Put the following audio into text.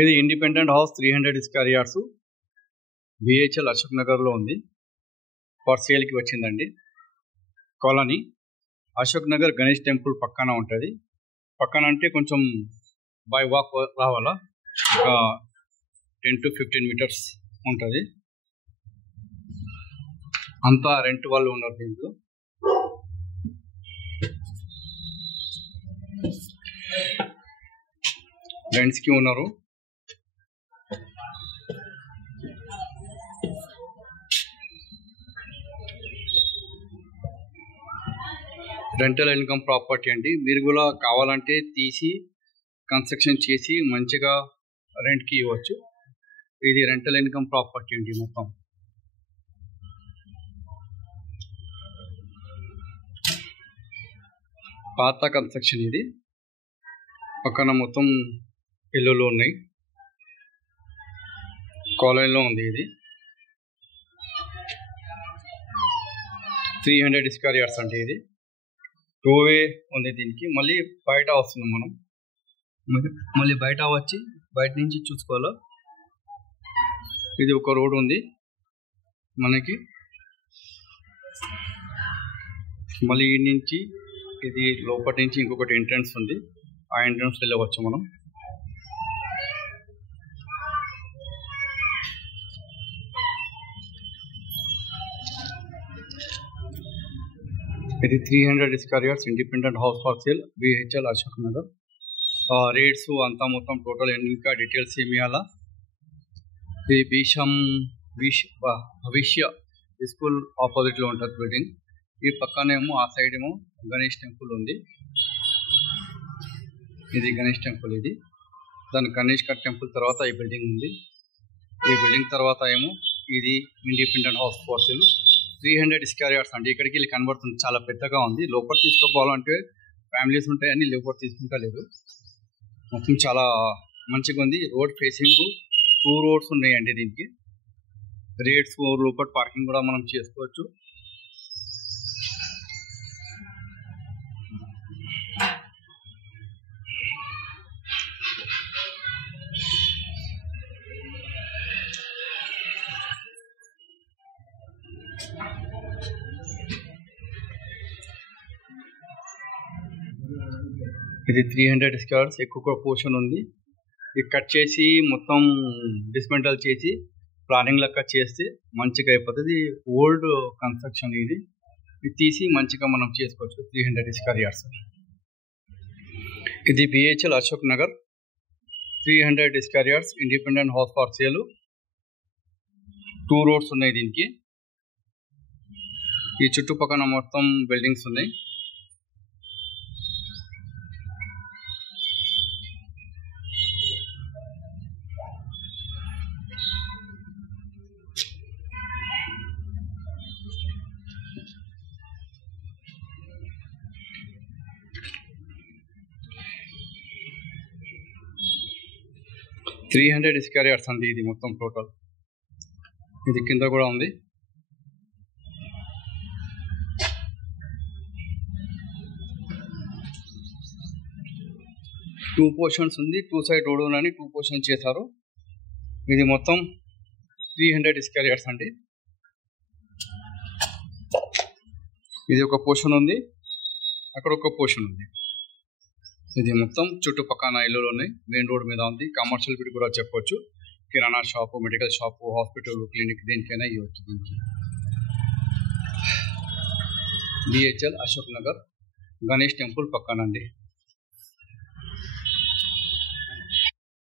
ఇది independent house 300 square yards BHEL Ashok నగర్లో ఉంది. ఫర్ సేల్కి వచ్చిందండి. కాలనీ అశోక్ నగర్ గణేష్ టెంపుల్ పక్కన ఉంటుంది. పక్కన అంటే కొంచెం బై వాక్ రావాలా, ఒక 10 to 15 మీటర్స్ ఉంటుంది. అంతా రెంట్ వాళ్ళు ఉన్నారు దీంట్లో. రెంట్స్కి ఉన్నారు. రెంటల్ ఇన్కమ్ ప్రాపర్టీ అండి. మీరు కూడా కావాలంటే తీసి కన్స్ట్రక్షన్ చేసి మంచిగా రెంట్కి ఇవ్వచ్చు. ఇది రెంటల్ ఇన్కమ్ ప్రాపర్టీ అండి. మొత్తం పాత కన్స్ట్రక్షన్. ఇది పక్కన మొత్తం ఇల్లులు ఉన్నాయి. కాలనీలో ఉంది. ఇది 300 స్క్వేర్ యార్డ్స్ అంటే ఇది 2 వే ఉంది. దీనికి మళ్ళీ బయట వస్తున్నాం మనం. మళ్ళీ బయట వచ్చి బయట నుంచి చూసుకోవాలా. ఇది ఒక రోడ్ ఉంది మనకి. మళ్ళీ ఈ నుంచి ఇది లోపటి నుంచి ఇంకొకటి ఎంట్రన్స్ ఉంది. ఆ ఎంట్రన్స్ వెళ్ళవచ్చు మనం. ఇది 300 square yards independent house for sale BHEL Ashok Nagar. Rates అంతా మొత్తం టోటల్ ఇంకా డీటెయిల్స్ ఏమి ఇవ్వాలా. ఇది భవిష్య స్కూల్ ఆపోజిట్లో ఉంటుంది బిల్డింగ్. ఈ పక్కనేమో ఆ సైడ్ ఏమో గణేష్ టెంపుల్ ఉంది. ఇది గణేష్ టెంపుల్. ఇది దాని గణేష్ టెంపుల్ తర్వాత ఈ బిల్డింగ్ ఉంది. ఈ బిల్డింగ్ తర్వాత ఏమో ఇది independent house for sale 300 square yards అండి. ఇక్కడికి వెళ్ళి కనబడుతుంది, చాలా పెద్దగా ఉంది. లోపల తీసుకోవాలంటే ఫ్యామిలీస్ ఉంటాయని లోపల తీసుకుంటా లేదు. మొత్తం చాలా మంచిగా ఉంది. రోడ్ ఫేసింగ్ 2 రోడ్స్ ఉన్నాయండి దీనికి. రేట్స్ లోపల పార్కింగ్ కూడా మనం చేసుకోవచ్చు. ఇది 300 స్క్వేర్స్ ఎక్కువ పోర్షన్ ఉంది. ఇది కట్ చేసి మొత్తం డిస్మెంటల్ చేసి ప్లానింగ్ లెక్క చేస్తే మంచిగా అయిపోతుంది. Old construction. ఇది తీసి మంచిగా మనం చేసుకోవచ్చు. 300 స్క్వేర్ యార్డ్స్. ఇది BHEL Ashok Nagar 300 square yards independent house for sale. 2 roads ఉన్నాయి దీనికి. ఈ చుట్టుపక్కల మొత్తం బిల్డింగ్స్ ఉన్నాయి. ఇది 300 స్క్వేర్ యార్డ్స్ అండి. ఇది మొత్తం టోటల్. ఇది కింద కూడా ఉంది. టూ పోర్షన్స్ ఉంది. 2 సైడ్ రోడ్ ఉందని 2 పోర్షన్స్ చేశారు. ఇది మొత్తం 300 స్క్వేర్ యార్డ్స్ అండి. ఇది ఒక పోర్షన్ ఉంది, అక్కడ ఒక పోర్షన్ ఉంది. ఇది మొత్తం చుట్టుపక్కల ఇల్లులు ఉన్నాయి. మెయిన్ రోడ్ మీద ఉంది. కమర్షియల్ బిట్ కూడా చెప్పవచ్చు. Kirana shop, medical shop, hospital, clinic దేనికైనా ఇవ్వచ్చు. దీనికి బిహెచ్ఎల్ అశోక్ నగర్ గణేష్ టెంపుల్ పక్కనండి.